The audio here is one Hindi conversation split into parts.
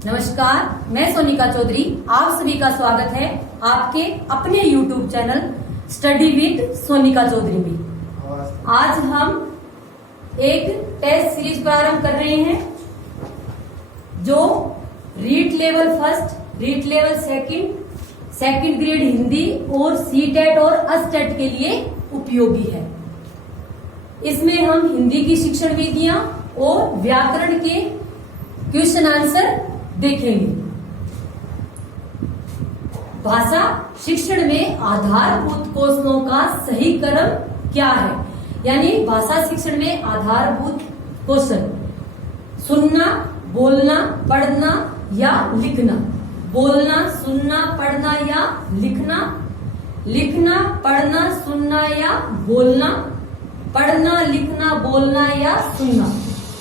नमस्कार, मैं सोनिका चौधरी। आप सभी का स्वागत है आपके अपने YouTube channel study with Sonika Chaudhary में। आज हम एक टेस्ट सीरीज प्रारंभ कर रहे हैं जो REET level first, REET level second grade Hindi और सीटेट और अस्टेट के लिए उपयोगी है। इसमें हम हिंदी की शिक्षण विधियां और व्याकरण के क्वेश्चन आंसर देखेंगे। भाषा शिक्षण में आधारभूत कौशलों का सही क्रम क्या है? यानी भाषा शिक्षण में आधारभूत कौशल सुनना, बोलना, पढ़ना या लिखना। बोलना, सुनना, पढ़ना या लिखना। लिखना, पढ़ना, सुनना या बोलना। पढ़ना, लिखना, बोलना या सुनना।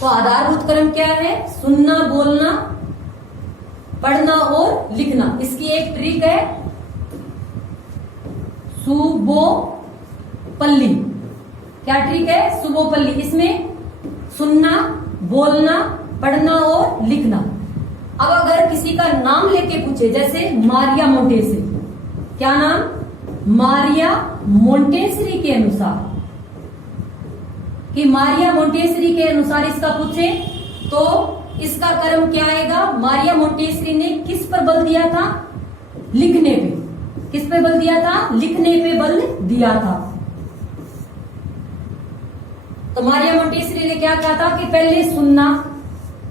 तो आधारभूत क्रम क्या है? सुनना, बोलना, पढ़ना और लिखना। इसकी एक ट्रिक है सुबोपल्ली। क्या ट्रिक है? सुबोपल्ली। इसमें सुनना, बोलना, पढ़ना और लिखना। अब अगर किसी का नाम लेके पूछे, जैसे मारिया मोंटेसरी, क्या नाम? मारिया मोंटेसरी के अनुसार, कि मारिया मोंटेसरी के अनुसार इसका पूछे तो इसका क्रम क्या आएगा? मारिया मोंटेसरी ने किस पर बल दिया था? लिखने पे। किस पे बल दिया था? लिखने पे बल दिया था। तो मारिया मोंटेसरी ने क्या कहा था कि पहले सुनना,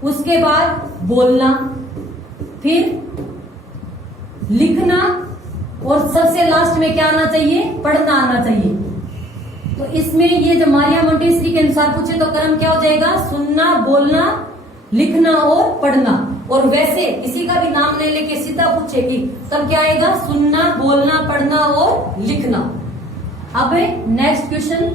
उसके बाद बोलना, फिर लिखना और सबसे लास्ट में क्या आना चाहिए? पढ़ना आना चाहिए। तो इसमें ये जो मारिया मोंटेसरी के अनुसार पूछे तो क्रम क्या हो जाएगा? सुनना, बोलना, लिखना और पढ़ना। और वैसे किसी का भी नाम नहीं लेके सीधा पूछेगी तब क्या आएगा? सुनना, बोलना, पढ़ना और लिखना। अब नेक्स्ट क्वेश्चन।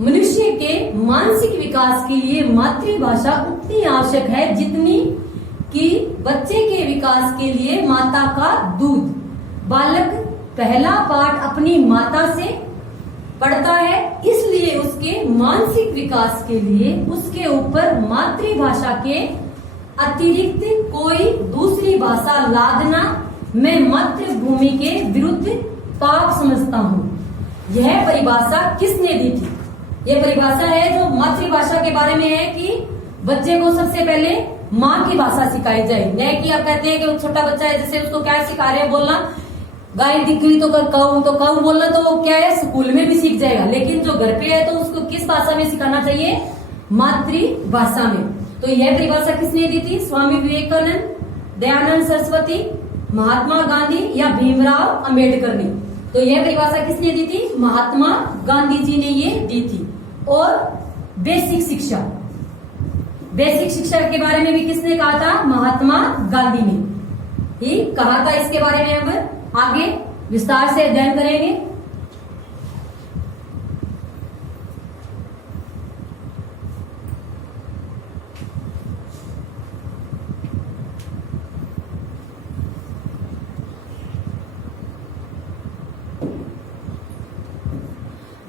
मनुष्य के मानसिक विकास के लिए मातृभाषा उतनी आवश्यक है जितनी कि बच्चे के विकास के लिए माता का दूध। बालक पहला पाठ अपनी माता से पढ़ता है, इसलिए उसके मानसिक विकास के लिए उसके ऊपर मातृभाषा के अतिरिक्त कोई दूसरी भाषा लादना मैं मातृभूमि के विरुद्ध पाप समझता हूँ। यह परिभाषा किसने दी थी? यह परिभाषा है जो मातृभाषा के बारे में है कि बच्चे को सबसे पहले माँ की भाषा सिखाई जाए। नहीं कि आप कहते हैं कि छोटा बच्चा है, जैसे उसको क्या सिखा रहे हैं? बोलना, गाय दिख गई तो काऊ बोलना, तो वो क्या है? स्कूल में भी सीख जाएगा। लेकिन जो घर पे है तो उसको किस भाषा में सिखाना चाहिए? मातृभाषा में। तो यह परिभाषा किसने दी थी? स्वामी विवेकानंद, दयानंद सरस्वती, महात्मा गांधी या भीमराव अंबेडकर ने। तो यह परिभाषा किसने दी थी? महात्मा गांधी जी ने ये दी थी। और बेसिक शिक्षा के बारे में भी किसने कहा था? महात्मा गांधी ने ही कहा था। इसके बारे में हम आगे विस्तार से अध्ययन करेंगे।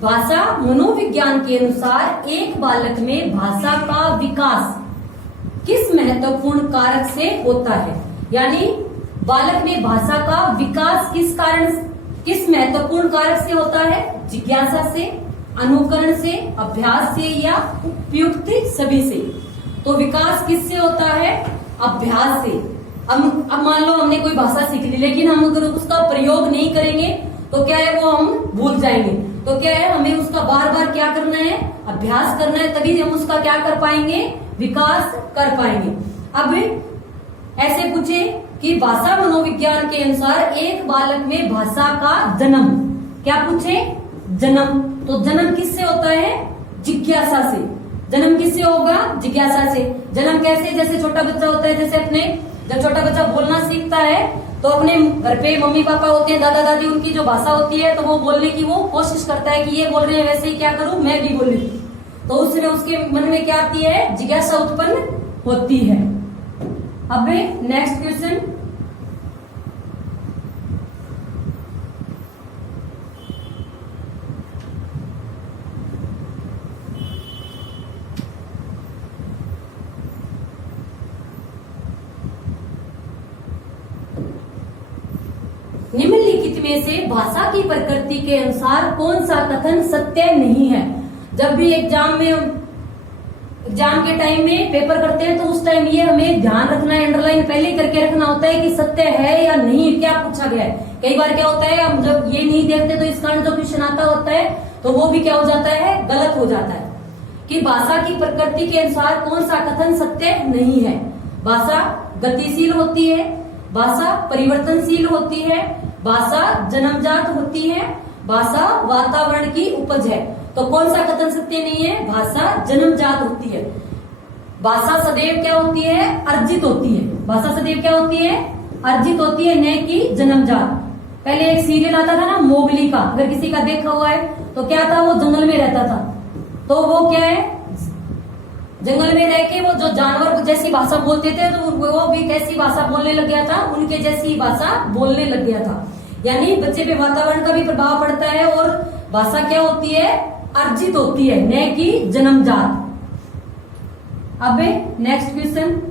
भाषा मनोविज्ञान के अनुसार एक बालक में भाषा का विकास किस महत्वपूर्ण कारक से होता है? यानी बालक में भाषा का विकास किस महत्वपूर्ण कारक से होता है? जिज्ञासा से, अनुकरण से, अभ्यास से या उपयुक्त सभी से। तो विकास किससे होता है? अभ्यास से। अब मान लो हमने कोई भाषा सीख ली, लेकिन हम अगर उसका प्रयोग नहीं करेंगे तो क्या है? वो हम भूल जाएंगे। तो क्या है? हमें उसका बार बार क्या करना है? अभ्यास करना है, तभी हम उसका क्या कर पाएंगे? विकास कर पाएंगे। अब ऐसे पूछे कि भाषा मनोविज्ञान के अनुसार एक बालक में भाषा का जन्म, क्या पूछे? जन्म। तो जन्म किससे होता है? जिज्ञासा से। जन्म किससे होगा? जिज्ञासा से। जन्म कैसे? जैसे छोटा बच्चा होता है, जैसे अपने जब छोटा बच्चा बोलना सीखता है तो अपने घर पे मम्मी पापा होते हैं, दादा दादी, उनकी जो भाषा होती है तो वो बोलने की वो कोशिश करता है कि ये बोल रहे हैं वैसे ही क्या करूं, मैं भी बोलूं। तो उसमें उसके मन में क्या आती है? जिज्ञासा उत्पन्न होती है। अब नेक्स्ट क्वेश्चन। में से भाषा की प्रकृति के अनुसार कौन सा कथन सत्य नहीं है? जब भी एग्जाम के टाइम में पेपर करते हैं तो उस टाइम ये हमें ध्यान रखना है, अंडरलाइन पहले करके रखना होता है कि सत्य है या नहीं, क्या पूछा गया है। कई बार क्या होता है, हम जब ये नहीं देखते तो इस कारण जो क्वेश्चन आता होता है तो वो भी क्या हो जाता है, गलत हो जाता है। कि भाषा की प्रकृति के अनुसार कौन सा कथन सत्य नहीं है? भाषा गतिशील होती है, भाषा परिवर्तनशील होती है, भाषा जन्मजात होती है, भाषा वातावरण की उपज है। तो कौन सा कथन सत्य नहीं है? भाषा जन्मजात होती है। भाषा सदैव क्या होती है? अर्जित होती है। भाषा सदैव क्या होती है? अर्जित होती है, न कि जन्मजात। पहले एक सीरियल आता था ना मोगली का, अगर किसी का देखा हुआ है तो क्या था, वो जंगल में रहता था। तो वो क्या है, जंगल में रह के वो जो जानवर जैसी भाषा बोलते थे तो वो भी कैसी भाषा बोलने लग गया था, उनके जैसी भाषा बोलने लग गया था। यानी बच्चे पे वातावरण का भी प्रभाव पड़ता है और भाषा क्या होती है? अर्जित होती है, न कि जन्मजात। अब नेक्स्ट क्वेश्चन,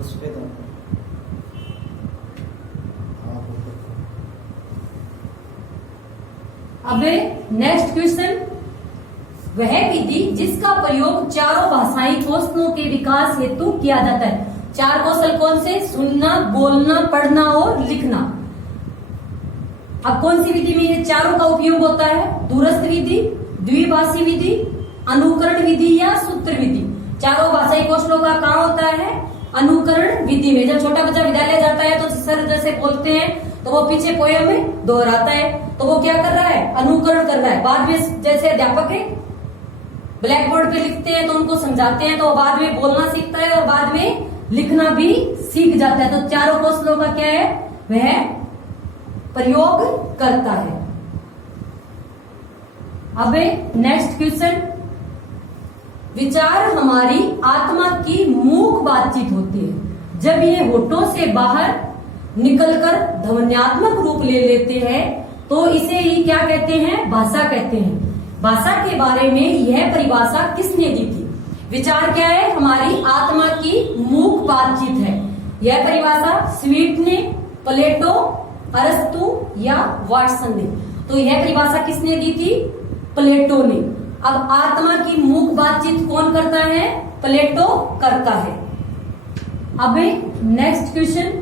उस पे तो अब नेक्स्ट क्वेश्चन, वह विधि जिसका प्रयोग चारों भाषाई कौशलों के विकास हेतु किया जाता है। चार कौशल कौन से? सुनना, बोलना, पढ़ना और लिखना। अब कौन सी विधि में ये चारों का उपयोग होता है? दूरस्थ विधि, द्विभाषी विधि, अनुकरण विधि या सूत्र विधि। चारों भाषाई कौशलों का काम होता है अनुकरण विधि में। जब छोटा बच्चा विद्यालय जाता है तो सर जैसे बोलते हैं तो वो पीछे पोयम में दोहराता है, तो वो क्या कर रहा है? अनुकरण कर रहा है। बाद में जैसे अध्यापक है ब्लैक बोर्ड पे लिखते हैं तो उनको समझाते हैं, तो बाद में बोलना सीखता है और बाद में लिखना भी सीख जाता है। तो चारों कौशलों का क्या है? वह प्रयोग करता है। अब नेक्स्ट क्वेश्चन, विचार हमारी आत्मा की मूक बातचीत होती है। जब ये होठों से बाहर निकलकर ध्वन्यात्मक रूप ले लेते हैं तो इसे ही क्या कहते हैं? भाषा कहते हैं। भाषा के बारे में यह परिभाषा किसने दी थी? विचार क्या है? हमारी आत्मा की मूक बातचीत है। यह परिभाषा स्वीट ने, प्लेटो, अरस्तु या वाटसन ने। तो यह परिभाषा किसने दी थी? प्लेटो ने। अब आत्मा की मूक बातचीत कौन करता है? प्लेटो करता है। अब नेक्स्ट क्वेश्चन,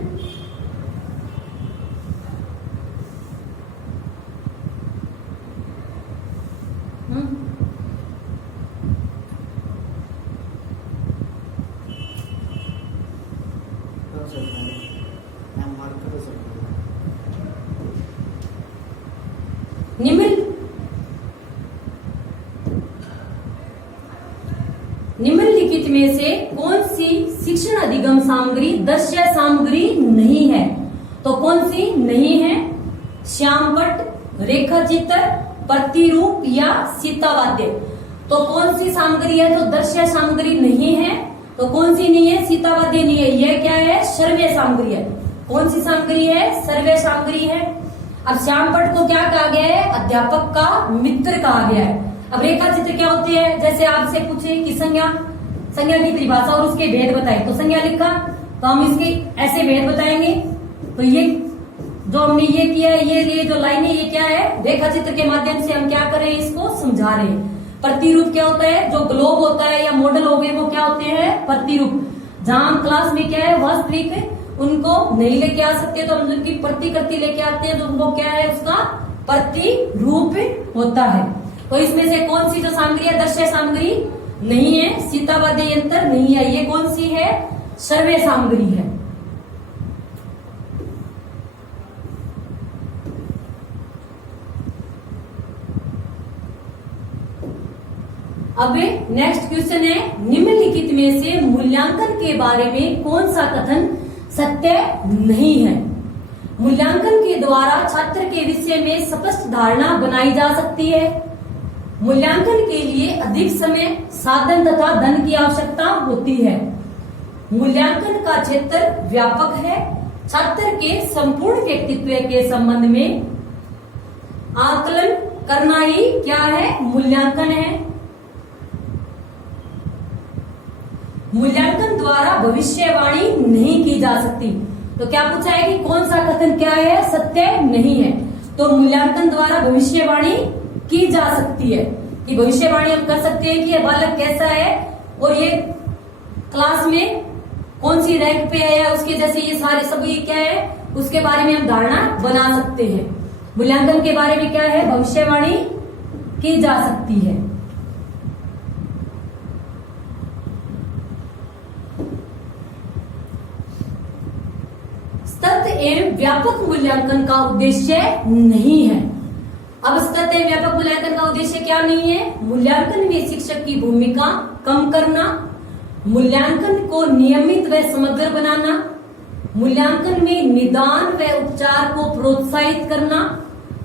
निम्नलिखित में से कौन सी शिक्षण अधिगम सामग्री दृश्य सामग्री नहीं है? तो कौन सी नहीं है? श्यामपट, रेखा चित्र, प्रतिरूप या सीतावाद्य। तो कौन सी सामग्री है जो दृश्य सामग्री नहीं है? तो कौन सी नहीं है? सीतावाद्य नहीं है। यह क्या है? श्रव्य सामग्री है। कौन सी सामग्री है? श्रव्य सामग्री है। अब श्यामपट को क्या कहा गया है? अध्यापक का मित्र कहा गया है। अब रेखा चित्र क्या होती है? जैसे आपसे पूछे कि संज्ञा की परिभाषा और उसके भेद बताए, तो संज्ञा लिखा तो हम इसके ऐसे भेद बताएंगे। तो ये जो हमने ये किया है, ये जो लाइन है, ये क्या है? रेखा चित्र के माध्यम से हम क्या कर रहे हैं? इसको समझा रहे हैं। प्रतिरूप क्या होता है? जो ग्लोब होता है या मॉडल हो गए वो क्या होते हैं? प्रतिरूप। जहां हम क्लास में क्या है? वास्तविक उनको नहीं लेके आ सकते तो हम उनकी प्रतिकृति लेके आते हैं, तो वो क्या है? उसका प्रतिरूप होता है। तो इसमें से कौन सी जो सामग्री है? दृश्य सामग्री नहीं है। सीतावाद्य यंत्र नहीं है। ये कौन सी है? श्रव्य सामग्री है। अब नेक्स्ट क्वेश्चन है, निम्नलिखित में से मूल्यांकन के बारे में कौन सा कथन सत्य नहीं है? मूल्यांकन के द्वारा छात्र के विषय में स्पष्ट धारणा बनाई जा सकती है। मूल्यांकन के लिए अधिक समय, साधन तथा धन की आवश्यकता होती है। मूल्यांकन का क्षेत्र व्यापक है। छात्र के संपूर्ण व्यक्तित्व के संबंध में आकलन करना ही क्या है? मूल्यांकन है। मूल्यांकन द्वारा भविष्यवाणी नहीं की जा सकती। तो क्या पूछा है कि कौन सा कथन क्या है? सत्य नहीं है। तो मूल्यांकन द्वारा भविष्यवाणी की जा सकती है, कि भविष्यवाणी हम कर सकते हैं कि यह बालक कैसा है और ये क्लास में कौन सी रैंक पे है या उसके जैसे ये सारे सब ये क्या है, उसके बारे में हम धारणा बना सकते हैं। मूल्यांकन के बारे में क्या है? भविष्यवाणी की जा सकती है। सतत एवं व्यापक मूल्यांकन का उद्देश्य नहीं है। अब सतत एवं व्यापक मूल्यांकन का उद्देश्य क्या नहीं है? मूल्यांकन में शिक्षक की भूमिका कम करना, मूल्यांकन को नियमित व समग्र बनाना, मूल्यांकन में निदान व उपचार को प्रोत्साहित करना,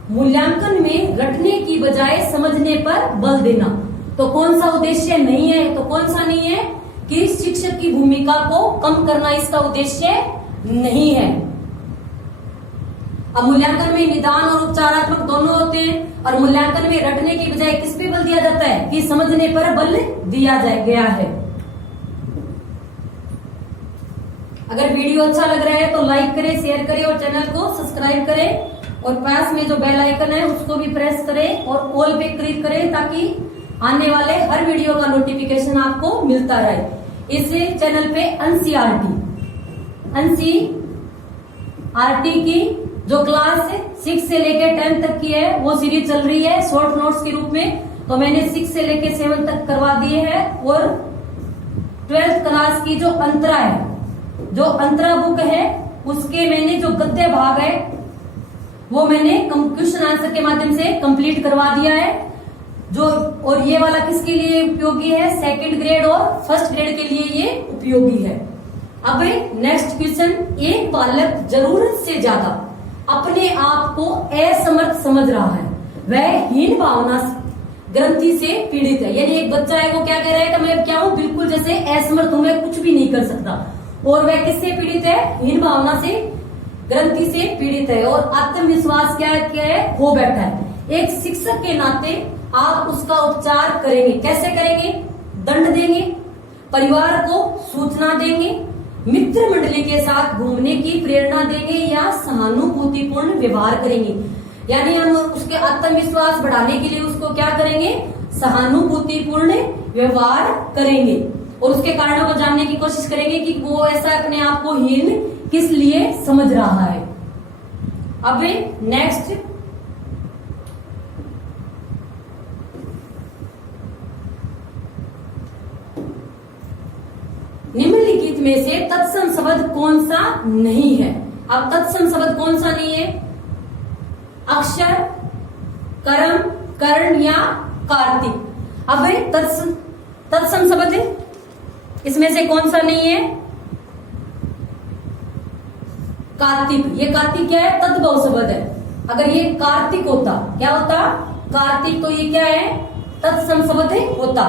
मूल्यांकन में रटने की बजाय समझने पर बल देना। तो कौन सा उद्देश्य नहीं है? तो कौन सा नहीं है? कि शिक्षक की भूमिका को कम करना इसका उद्देश्य नहीं है। अब मूल्यांकन में निदान और उपचारात्मक दोनों होते हैं, और मूल्यांकन में रटने की बजाय किस पे बल दिया जाता है? कि समझने पर बल दिया गया है। अगर वीडियो अच्छा लग रहा है तो लाइक करें, शेयर करें और चैनल को सब्सक्राइब करें, और पास में जो बेल आइकन है उसको भी प्रेस करें और ऑल पे क्लिक करें, ताकि आने वाले हर वीडियो का नोटिफिकेशन आपको मिलता रहे। इस चैनल पे एनसीईआरटी की जो क्लास 6 से लेकर 10 तक की है वो सीरीज चल रही है शॉर्ट नोट्स के रूप में। तो मैंने 6 से लेकर 7 तक करवा दिए हैं, और 12th क्लास की जो अंतरा है, जो अंतरा बुक है, उसके मैंने जो गद्य भाग है वो मैंने क्वेश्चन आंसर के माध्यम से कंप्लीट करवा दिया है। जो और ये वाला किसके लिए उपयोगी है? 2nd ग्रेड और 1st ग्रेड के लिए ये उपयोगी है। अब नेक्स्ट क्वेश्चन, एक बालक जरूरत से ज्यादा अपने आप को असमर्थ समझ रहा है, वह हीन भावना ग्रंथि से पीड़ित है। यानी एक बच्चा है, वो क्या कह रहा है कि मैं क्या हूँ? बिल्कुल जैसे असमर्थ हूं, मैं कुछ भी नहीं कर सकता। और वह किससे पीड़ित है? हीन भावना से ग्रंथि से पीड़ित है, और आत्मविश्वास क्या है? खो बैठा है। एक शिक्षक के नाते आप उसका उपचार करेंगे। कैसे करेंगे? दंड देंगे, परिवार को सूचना देंगे, मित्र मंडली के साथ घूमने की प्रेरणा देंगे, या सहानुभूतिपूर्ण व्यवहार करेंगे। यानी हम उसके आत्मविश्वास बढ़ाने के लिए उसको क्या करेंगे? सहानुभूतिपूर्ण व्यवहार करेंगे, और उसके कारणों को जानने की कोशिश करेंगे कि वो ऐसा अपने आप को हीन किस लिए समझ रहा है। अब नेक्स्ट, निम्नलिखित में से तत्सम शब्द कौन सा नहीं है? अब तत्सम शब्द कौन सा नहीं है? अक्षर, कर्म, कर्ण या कार्तिक। अब तत्सम शब्द इसमें से कौन सा नहीं है? कार्तिक। ये कार्तिक क्या है? तद्भव शब्द है। अगर ये कार्तिक होता, क्या होता? कार्तिक। तो ये क्या है? तत्सम शब्द होता।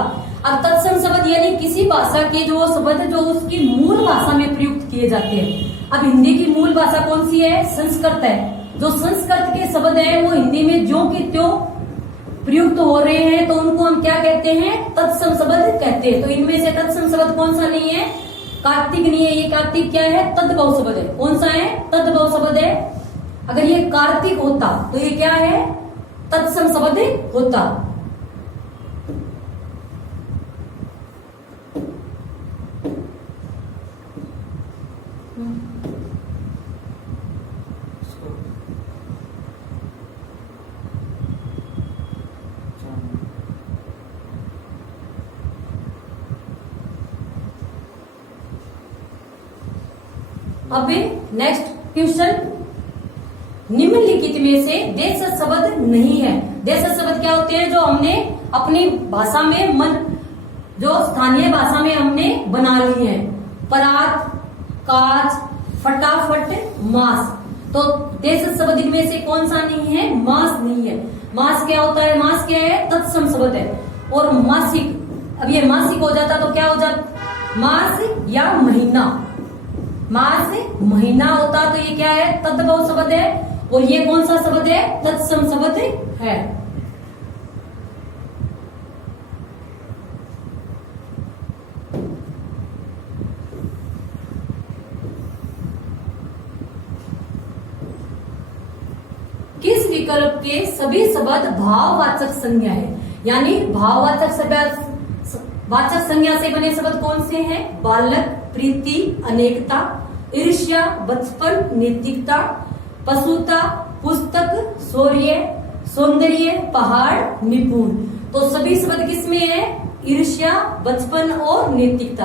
अब तत्सम शब्द यानी किसी भाषा के जो शब्द जो उसकी मूल भाषा में प्रयुक्त किए जाते हैं। अब हिंदी की मूल भाषा कौन सी है? संस्कृत है। जो संस्कृत के शब्द है वो हिंदी में ज्यों की त्यों प्रयुक्त हो रहे हैं, तो उनको हम क्या कहते हैं? तत्सम शब्द कहते हैं। तो इनमें से तत्सम शब्द कौन सा नहीं है? कार्तिक नहीं है। ये कार्तिक क्या है? तद्भव शब्द है। कौन सा है? तद्भव शब्द है। अगर ये कार्तिक होता तो ये क्या है? तत्सम शब्द होता। अब नेक्स्ट क्वेश्चन, निम्नलिखित में से देशज शब्द नहीं है। देशज शब्द क्या होते हैं? जो हमने अपनी भाषा में जो स्थानीय भाषा में हमने बना ली है। परात, काज, फटाफट, मास। तो देशज शब्द इनमें से कौन सा नहीं है? मास नहीं है। मास क्या होता है? मास क्या है? तत्सम शब्द है। और मासिक, अब ये मासिक हो जाता तो क्या हो जाता? मास या महीना, मास महीना होता तो ये क्या है? तद्भव शब्द है। और ये कौन सा शब्द है? तत्सम शब्द है। किस विकल्प के सभी शब्द भाववाचक संज्ञा है? यानी भाववाचक वाचक संज्ञा से बने शब्द कौन से हैं? बालक, प्रीति, अनेकता, ईर्ष्या, बचपन, नैतिकता, पशुता, पुस्तक, शौर्य, सौंदर्य, पहाड़, निपुण। तो सभी शब्द किसमें है? ईर्ष्या, बचपन और नैतिकता।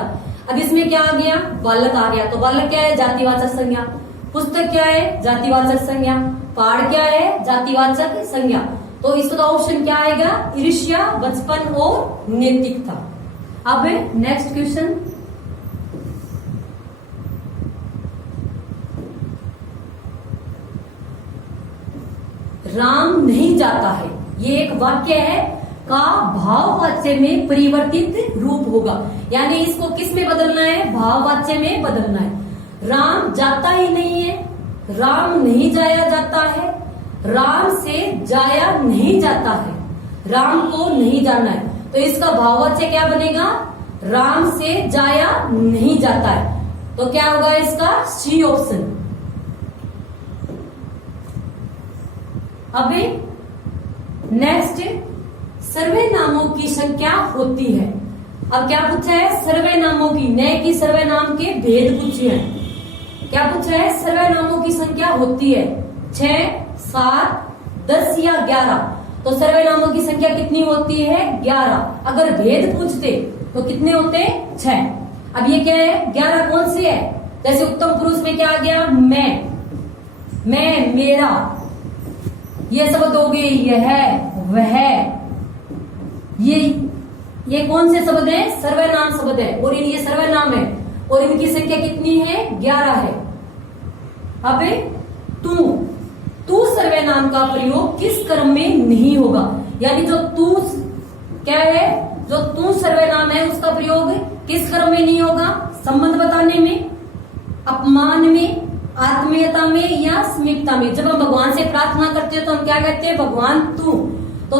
अब इसमें क्या आ गया? बालक आ गया। तो बालक क्या है? जातिवाचक संज्ञा। पुस्तक क्या है? जातिवाचक संज्ञा। पहाड़ क्या है? जातिवाचक संज्ञा। तो इसका ऑप्शन क्या आएगा? ईर्ष्या, बचपन और नैतिकता। अब नेक्स्ट क्वेश्चन, राम नहीं जाता है, ये एक वाक्य है का भाववाच्य में परिवर्तित रूप होगा। यानी इसको किस में बदलना है? भाववाच्य में बदलना है। राम जाता ही नहीं है, राम नहीं जाया जाता है, राम से जाया नहीं जाता है, राम को नहीं जाना है। तो इसका भाववाच्य क्या बनेगा? राम से जाया नहीं जाता है। तो क्या होगा इसका? C option. अब नेक्स्ट, सर्वनामों की संख्या होती है। अब क्या पूछा है? सर्वनामों की, नए की सर्वनाम के भेद पूछे हैं। क्या पूछा है? सर्वनामों की संख्या होती है 6, 7, 10 या 11। तो सर्वनामों की संख्या कितनी होती है? 11। अगर भेद पूछते तो कितने होते? 6। अब ये क्या है? 11 कौन से है? जैसे उत्तम पुरुष में क्या आ गया? मैं, मेरा, ये शब्द हो गए यह, वह, ये कौन से शब्द है? सर्वनाम शब्द है। और ये सर्वनाम है और इनकी संख्या कितनी है? 11 है। अब तू सर्वनाम का प्रयोग किस क्रम में नहीं होगा? यानी जो तू क्या है? जो तू सर्वनाम है उसका प्रयोग किस क्रम में नहीं होगा? संबंध बताने में, अपमान में, आत्मीयता में या समीपता में। जब हम भगवान से प्रार्थना करते हैं तो हम क्या कहते हैं? भगवान तू। तो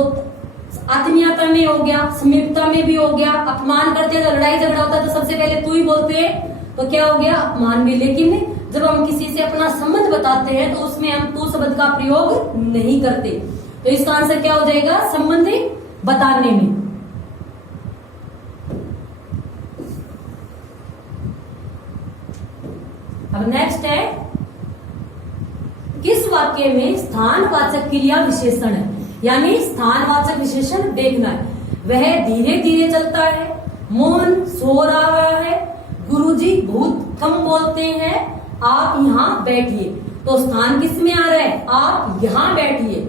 आत्मीयता में हो गया, समीपता में भी हो गया। अपमान करते हैं तो लड़ाई झगड़ा होता है तो सबसे पहले तू ही बोलते हैं, तो क्या हो गया? अपमान में। लेकिन जब हम किसी से अपना संबंध बताते हैं तो उसमें हम तू शब्द का प्रयोग नहीं करते। तो इसका आंसर क्या हो जाएगा? संबंध बताने में। अब नेक्स्ट है, किस वाक्य में स्थानवाचक क्रिया विशेषण है? यानी स्थानवाचक विशेषण देखना है। वह धीरे धीरे चलता है, मोहन सो रहा है, गुरुजी बहुत कम बोलते हैं, आप यहाँ बैठिए। तो स्थान किस में आ रहा है? आप यहाँ बैठिए।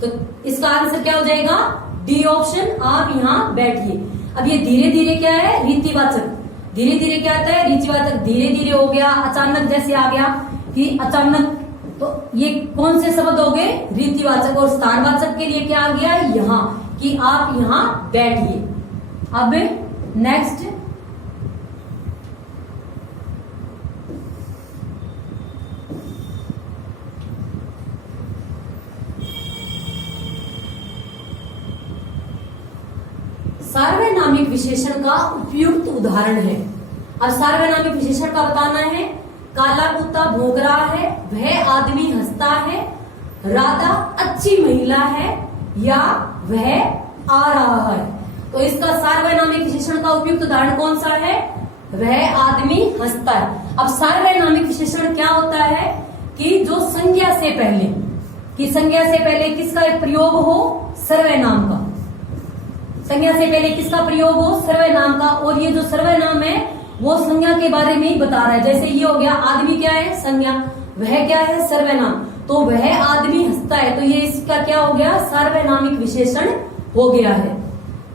तो इसका आंसर क्या हो जाएगा? डी ऑप्शन, आप यहाँ बैठिए। अब ये धीरे धीरे क्या है? रीतिवाचक। धीरे धीरे क्या आता है? रीतिवाचक। धीरे धीरे हो गया, अचानक जैसे आ गया कि अचानक, तो ये कौन से शब्द हो गए? रीतिवाचक। और स्थानवाचक के लिए क्या आ गया? यहाँ, कि आप यहाँ बैठिए। अब नेक्स्ट, सार्वनामिक विशेषण का उपयुक्त उदाहरण है। अब सार्वनामिक विशेषण का बताना है। काला कुत्ता भौंक रहा है, वह आदमी हंसता है, राधा अच्छी महिला है, या वह आ रहा है। तो इसका सार्वनामिक विशेषण का उपयुक्त उदाहरण कौन सा है? वह आदमी हंसता है। अब सार्वनामिक विशेषण क्या होता है? कि जो संज्ञा से पहले किसका प्रयोग हो? सर्वनाम का। संज्ञा से पहले किसका प्रयोग हो? सर्वनाम का। और ये जो सर्वनाम है वो संज्ञा के बारे में ही बता रहा है। जैसे ये हो गया, आदमी क्या है? संज्ञा, वह क्या है? सर्वनाम। तो वह आदमी हंसता है, तो ये इसका क्या हो गया? सार्वनामिक विशेषण हो गया है।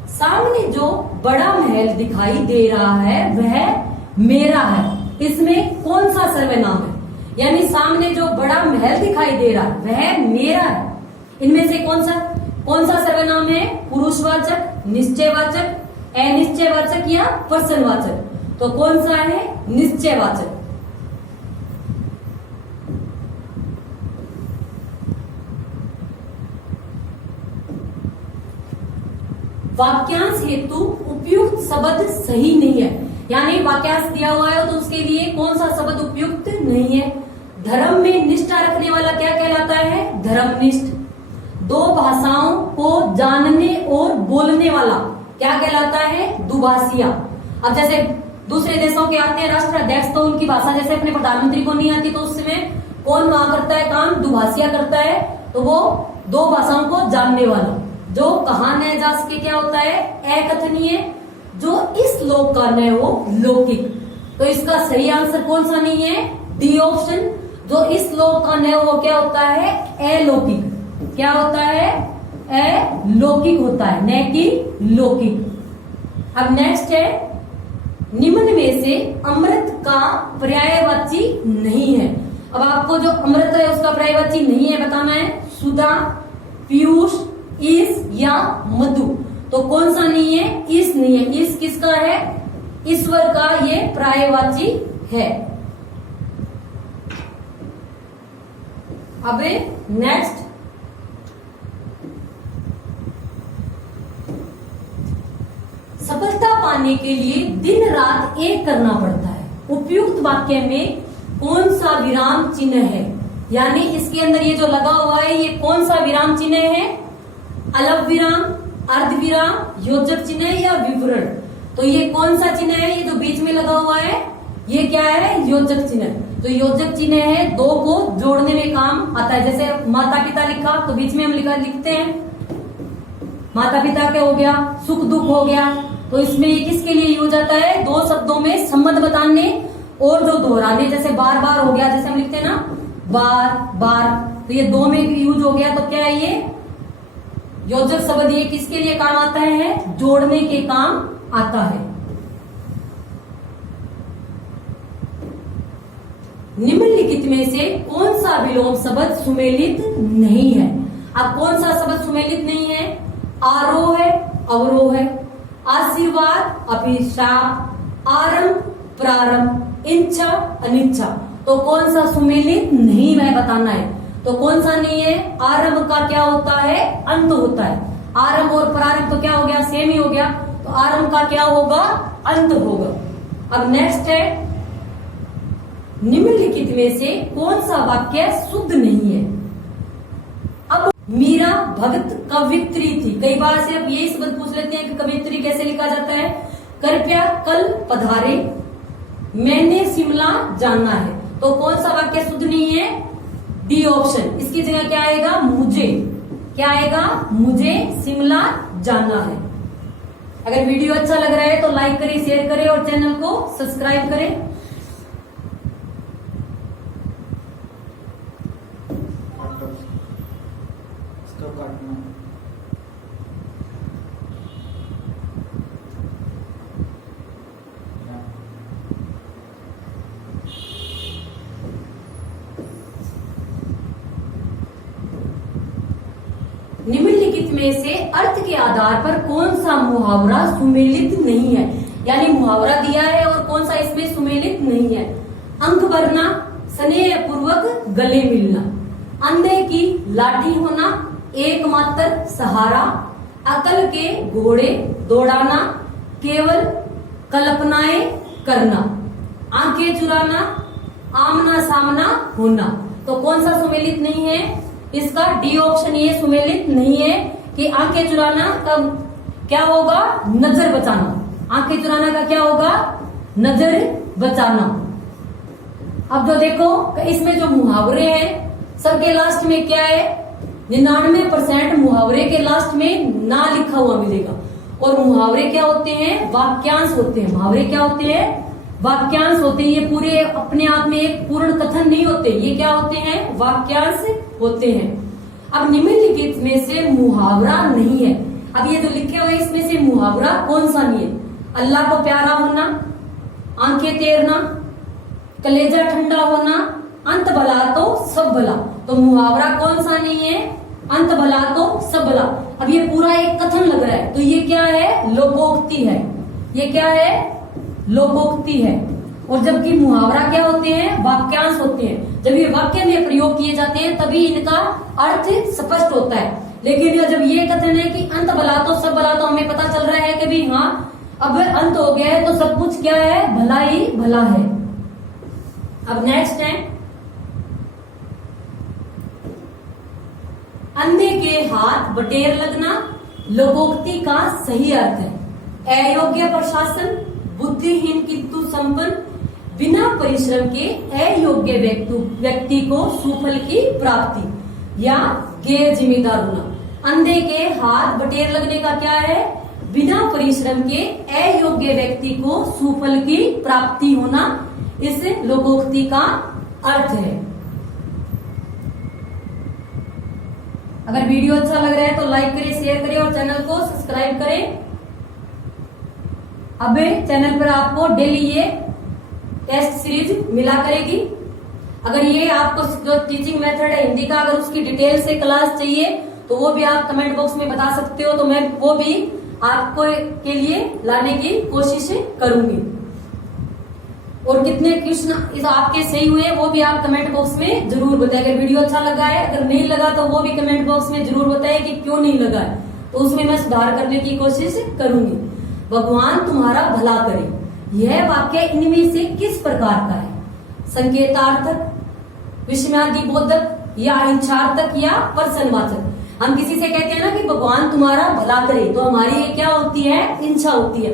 सामने जो बड़ा महल दिखाई दे रहा है वह मेरा है, इसमें कौन सा सर्वनाम है? यानी सामने जो बड़ा महल दिखाई दे रहा है वह मेरा है, इनमें से कौन सा? कौन सा सर्वनाम है? पुरुषवाचक, निश्चयवाचक, अनिश्चयवाचक या प्रश्नवाचक? तो कौन सा है? निश्चयवाचक। वाक्यांश हेतु उपयुक्त शब्द सही नहीं है, यानी वाक्यांश दिया हुआ है तो उसके लिए कौन सा शब्द उपयुक्त नहीं है? धर्म में निष्ठा रखने वाला क्या कहलाता है? धर्मनिष्ठ। दो भाषाओं को जानने और बोलने वाला क्या कहलाता है? दुभाषिया। अब जैसे दूसरे देशों के आते हैं राष्ट्राध्यक्ष, तो उनकी भाषा जैसे अपने प्रधानमंत्री को नहीं आती, तो उसमें कौन वहां करता है काम? दुभाषिया करता है। तो वो दो भाषाओं को जानने वाला। जो कहा न जा सके क्या होता है? अकथनीय। जो इस लोक का न हो लौकिक। तो इसका सही आंसर कौन सा नहीं है? D option. जो इस लोक का न हो क्या होता है? अलौकिक। क्या होता है? अलौकिक होता है, न कि लौकिक। अब नेक्स्ट है, निम्न में से अमृत का पर्यायवाची नहीं है। अब आपको जो अमृत है उसका पर्यायवाची नहीं है बताना है। सुधा, पीयूष, ईश या मधु? तो कौन सा नहीं है? ईश नहीं है। ईश किसका है? ईश्वर का ये पर्यायवाची है। अब नेक्स्ट, सफलता पाने के लिए दिन रात एक करना पड़ता है। उपयुक्त वाक्य में कौन सा विराम चिन्ह है? यानी इसके अंदर ये जो लगा हुआ है ये कौन सा विराम चिन्ह है? अलव विराम, अर्ध विराम, योजक चिन्ह या विवरण? तो ये कौन सा चिन्ह है? ये जो बीच में लगा हुआ है ये क्या है? योजक चिन्ह। तो योजक चिन्ह है, दो को जोड़ने में काम आता है। जैसे माता पिता लिखा तो बीच में हम लिखते हैं माता पिता के, हो गया सुख दुख हो गया। तो इसमें ये किसके लिए यूज आता है? दो शब्दों में संबंध बताने और जो दोहराने, जैसे बार बार हो गया, जैसे हम लिखते हैं ना बार बार, तो ये दो में यूज हो गया। तो क्या है ये? योजक शब्द। ये किसके लिए काम आता है? जोड़ने के काम आता है। निम्नलिखित में से कौन सा विलोम शब्द सुमेलित नहीं है? अब कौन सा शब्द सुमेलित नहीं है? आरोह है, अवरोह है, आशीर्वाद, अभिशाप, आरंभ, प्रारंभ, इच्छा, अनिच्छा। तो कौन सा सुमेलित नहीं है बताना है। तो कौन सा नहीं है? आरंभ का क्या होता है? अंत होता है। आरंभ और प्रारंभ तो क्या हो गया? सेम ही हो गया। तो आरंभ का क्या होगा? अंत होगा। अब नेक्स्ट है, निम्नलिखित में से कौन सा वाक्य शुद्ध नहीं है? अब मीरा भगत कवित्री थी। कई बार से अब यही शब्द पूछ लेते हैं कि कवित्री कैसे लिखा जाता है? कृपया कल पधारे, मैंने शिमला जाना है। तो कौन सा वाक्य शुद्ध नहीं है? D option. इसकी जगह क्या आएगा? मुझे। क्या आएगा? मुझे शिमला जाना है। अगर वीडियो अच्छा लग रहा है तो लाइक करें, शेयर करें और चैनल को सब्सक्राइब करें। इसको काटना। निम्नलिखित में से अर्थ के आधार पर कौन सा मुहावरा सुमेलित नहीं है? यानी मुहावरा दिया है और कौन सा इसमें सुमेलित नहीं है? अंक भरना, स्नेह पूर्वक गले मिलना, अंधे की लाठी होना, एकमात्र सहारा, अकल के घोड़े दौड़ाना, केवल कल्पनाएं करना, आंखें चुराना, आमना सामना होना। तो कौन सा सुमेलित नहीं है? इसका डी ऑप्शन ये सुमेलित नहीं है कि आंखें चुराना का क्या होगा? नजर बचाना। आंखें चुराना का क्या होगा? नजर बचाना। अब जो देखो इसमें जो मुहावरे हैं सबके लास्ट में क्या है? 99% मुहावरे के लास्ट में ना लिखा हुआ मिलेगा। और मुहावरे क्या होते हैं? वाक्यांश होते हैं। मुहावरे क्या होते हैं? वाक्यांश होते हैं। ये पूरे अपने आप में एक पूर्ण कथन नहीं होते, ये क्या होते हैं? वाक्यांश होते हैं। अब निम्नलिखित में से मुहावरा नहीं है। अब ये जो लिखे हुए इसमें से मुहावरा कौन सा नहीं है? अल्लाह को प्यारा होना, आंखें तैरना, कलेजा ठंडा होना, अंत भला तो सब भला। तो मुहावरा कौन सा नहीं है? अंत भला तो सब भला। अब ये पूरा एक कथन लग रहा है, तो ये क्या है? लोकोक्ति है। ये क्या है? लोकोक्ति है। और जबकि मुहावरा क्या होते हैं? वाक्यांश होते हैं। जब ये वाक्य में प्रयोग किए जाते हैं तभी इनका अर्थ स्पष्ट होता है। लेकिन जब ये कथन है कि अंत भला तो सब भला, तो हमें पता चल रहा है कि भाई हाँ अब अंत हो गया है तो सब कुछ क्या है? भला ही भला है। अब नेक्स्ट है, अंधे के हाथ बटेर लगना लोकोक्ति का सही अर्थ है। अयोग्य प्रशासन, बुद्धिहीन किंतु संपन्न, बिना परिश्रम के अयोग्य व्यक्ति को सुफल की प्राप्ति या गैर जिम्मेदार होना। अंधे के हाथ बटेर लगने का क्या है? बिना परिश्रम के अयोग्य व्यक्ति को सुफल की प्राप्ति होना इस लोकोक्ति का अर्थ है। अगर वीडियो अच्छा लग रहा है तो लाइक करें, शेयर करें और चैनल को सब्सक्राइब करें। अब चैनल पर आपको डेली ये टेस्ट सीरीज मिला करेगी। अगर ये आपको जो टीचिंग मेथड है हिंदी का, अगर उसकी डिटेल से क्लास चाहिए तो वो भी आप कमेंट बॉक्स में बता सकते हो, तो मैं वो भी आपको के लिए लाने की कोशिश करूंगी। और कितने क्वेश्चन इस आपके सही हुए वो भी आप कमेंट बॉक्स में जरूर बताएं। अगर वीडियो अच्छा लगा है, अगर नहीं लगा तो वो भी कमेंट बॉक्स में जरूर बताएं कि क्यों नहीं लगा है, तो उसमें मैं सुधार करने की कोशिश करूंगी। भगवान तुम्हारा भला करे, यह वाक्य इनमें से किस प्रकार का है? संकेतार्थक, विस्मयादिबोधक या इच्छार्थक या प्रसन्नवाचक? हम किसी से कहते हैं ना कि भगवान तुम्हारा भला करे, तो हमारी ये क्या होती है? इच्छा होती है।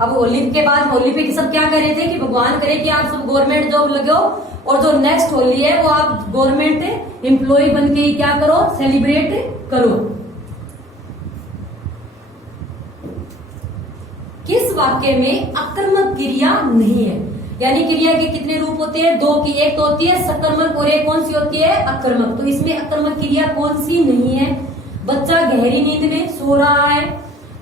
अब होली के बाद, होली पे सब क्या कह रहे थे कि भगवान करे कि आप सब गवर्नमेंट जॉब लगो और जो नेक्स्ट होली है वो आप गवर्नमेंट एम्प्लॉय बन के ही क्या करो? सेलिब्रेट करो। किस वाक्य में आक्रमक क्रिया नहीं है? यानी क्रिया के कितने रूप होते हैं? दो की, एक तो होती है सकर्मक और एक कौन सी होती है? आक्रमक। तो इसमें आक्रमक क्रिया कौन सी नहीं है? बच्चा गहरी नींद में सो रहा है,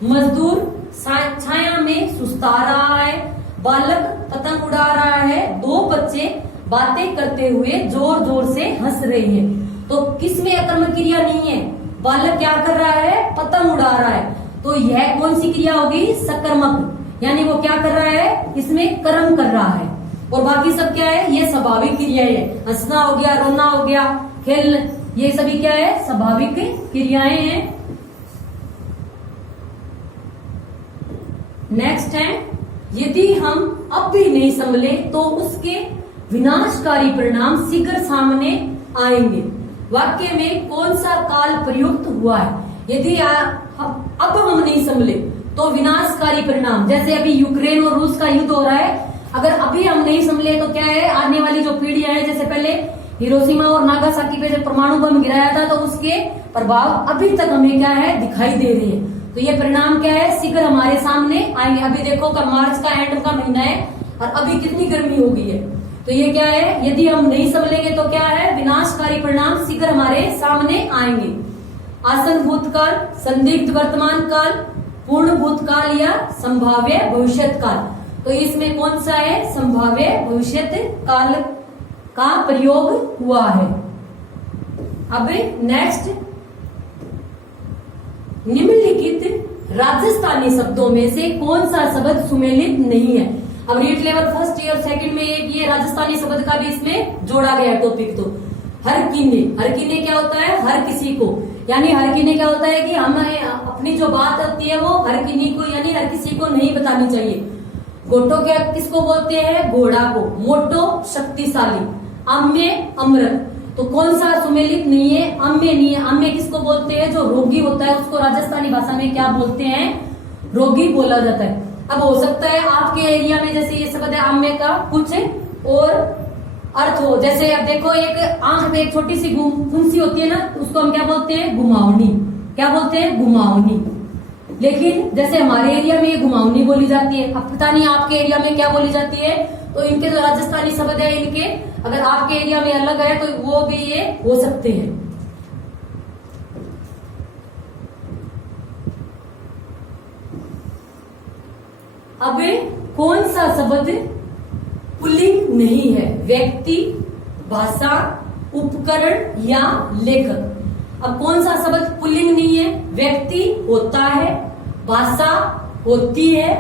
मजदूर छाया में सुस्ता रहा है, बालक पतंग उड़ा रहा है, दो बच्चे बातें करते हुए जोर जोर से हंस रहे हैं। तो किसमें आक्रमक क्रिया नहीं है? बालक क्या कर रहा है? पतंग उड़ा रहा है। तो यह कौन सी क्रिया होगी? सकर्मक। यानी वो क्या कर रहा है? इसमें कर्म कर रहा है। और बाकी सब क्या है? ये स्वाभाविक क्रियाएं है। हंसना हो गया, रोना हो गया, खेल, ये सभी क्या है? स्वाभाविक क्रियाएं हैं। नेक्स्ट है, यदि हम अब भी नहीं संभले तो उसके विनाशकारी परिणाम शीघ्र सामने आएंगे। वाक्य में कौन सा काल प्रयुक्त हुआ है? यदि अब हम नहीं संभले तो विनाशकारी परिणाम, जैसे अभी यूक्रेन और रूस का युद्ध हो रहा है, अगर अभी हम नहीं संभले तो क्या है? आने वाली जो पीढ़ियां हैं, जैसे पहले हिरोशिमा और नागासाकी पे जो परमाणु बम गिराया था, तो उसके प्रभाव अभी तक हमें क्या है? दिखाई दे रहे हैं। तो ये परिणाम क्या है? शीघ्र हमारे सामने आएंगे। अभी देखो मार्च का एंड का महीना है और अभी कितनी गर्मी हो गई है। तो ये क्या है? यदि हम नहीं संभलेंगे तो क्या है? विनाशकारी परिणाम शीघ्र हमारे सामने आएंगे। आसन भूतकाल, संदिग्ध वर्तमान काल, पूर्ण भूतकाल या संभाव्य भविष्यत काल? तो इसमें कौन सा है? संभाव्य भविष्यत काल का प्रयोग हुआ है। अब नेक्स्ट, निम्नलिखित राजस्थानी शब्दों में से कौन सा शब्द सुमेलित नहीं है? अब read level first year second में एक ये राजस्थानी शब्द का भी इसमें जोड़ा गया टॉपिक। तो हर कीने क्या होता है? हर किसी को, यानी हर कीने क्या होता है कि हम अपनी जो बात होती है वो हर किन्हीं को यानी हर किसी को नहीं बतानी चाहिए। गोटो क्या किसको बोलते हैं? घोड़ा को। मोटो शक्तिशाली, अम्य अमृत। तो कौन सा सुमेलित नहीं है? अम्य नहीं है। अम्य किसको बोलते हैं? जो रोगी होता है उसको राजस्थानी भाषा में क्या बोलते हैं? रोगी बोला जाता है। अब हो सकता है आपके एरिया में जैसे ये शब्द है अम्य का कुछ और अर्थ हो। जैसे अब देखो, एक आंख में एक छोटी सी फुंसी होती है ना, उसको हम क्या बोलते हैं? घुमावनी। क्या बोलते हैं? घुमावनी। लेकिन जैसे हमारे एरिया में ये घुमावनी बोली जाती है, अब पता नहीं आपके एरिया में क्या बोली जाती है। तो इनके जो राजस्थानी शब्द है, इनके अगर आपके एरिया में अलग है तो वो भी ये हो सकते हैं। अब कौन सा शब्द पुल्लिंग नहीं है? व्यक्ति, भाषा, उपकरण या लेखक? अब कौन सा शब्द पुल्लिंग नहीं है? व्यक्ति होता है, भाषा होती है,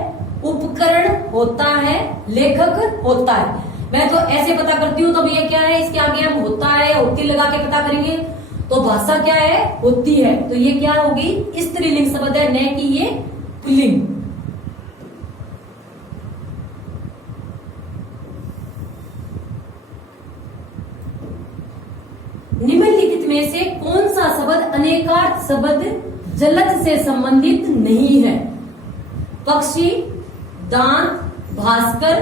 उपकरण होता है, लेखक होता है। मैं तो ऐसे पता करती हूँ, तो ये क्या है, इसके आगे हम होता है या होती लगा के पता करेंगे। तो भाषा क्या है? होती है। तो ये क्या होगी? स्त्रीलिंग शब्द है, न कि ये पुल्लिंग। निम्नलिखित में से कौन सा शब्द अनेकार्थ शब्द जलद से संबंधित नहीं है? पक्षी, दांत, भास्कर,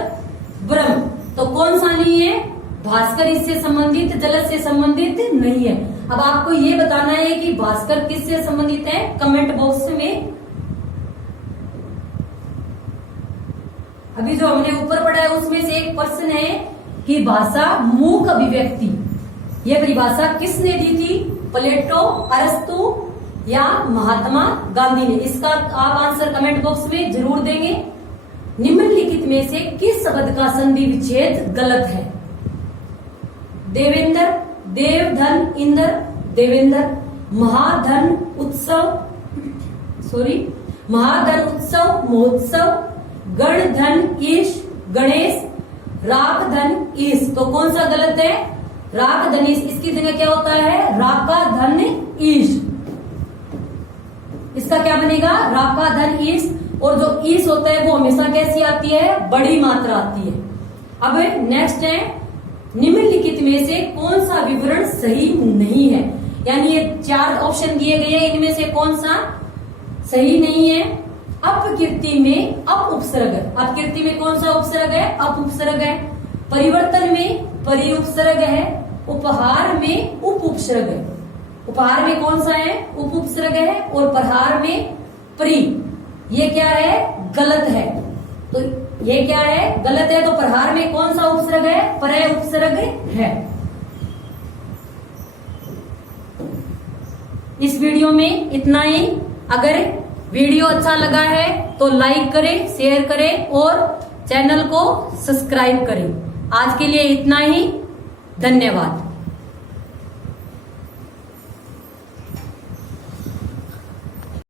ब्रह्म। तो कौन सा नहीं है? भास्कर इससे संबंधित, जलद से संबंधित नहीं है। अब आपको ये बताना है कि भास्कर किससे संबंधित है, कमेंट बॉक्स में। अभी जो हमने ऊपर पढ़ा है उसमें से एक प्रश्न है कि भाषा मूक अभिव्यक्ति, यह परिभाषा किसने दी थी? प्लेटो, अरस्तु या महात्मा गांधी ने? इसका आप आंसर कमेंट बॉक्स में जरूर देंगे। निम्नलिखित में से किस शब्द का संधि विच्छेद गलत है? देवेंद्र, देवधन, इंद्र, देवेंद्र। महाधन उत्सव, महाधन उत्सव, महोत्सव। गणधन ईश, गणेश। राखधन ईश। तो कौन सा गलत है? राख धन ईश। इसकी जगह क्या होता है? राका धन ईश। इसका क्या बनेगा? राका धन ईश। और जो ईश होता है वो हमेशा कैसी आती है? बड़ी मात्रा आती है। अब नेक्स्ट है, निम्नलिखित में से कौन सा विवरण सही नहीं है? यानी ये 4 ऑप्शन दिए गए हैं, इनमें से कौन सा सही नहीं है? अपकीर्ति में अप उपसर्ग है। अपकीर्ति में कौन सा उपसर्ग है? अप उपसर्ग है। परिवर्तन में परि उपसर्ग है। उपहार में उप उपसर्ग है। उपहार में कौन सा है? उप उपसर्ग है। और प्रहार में परि। ये क्या है? गलत है। तो ये क्या है? गलत है। तो प्रहार में कौन सा उपसर्ग है? परय उपसर्ग है। इस वीडियो में इतना ही। अगर वीडियो अच्छा लगा है तो लाइक करें, शेयर करें और चैनल को सब्सक्राइब करें। आज के लिए इतना ही। धन्यवाद।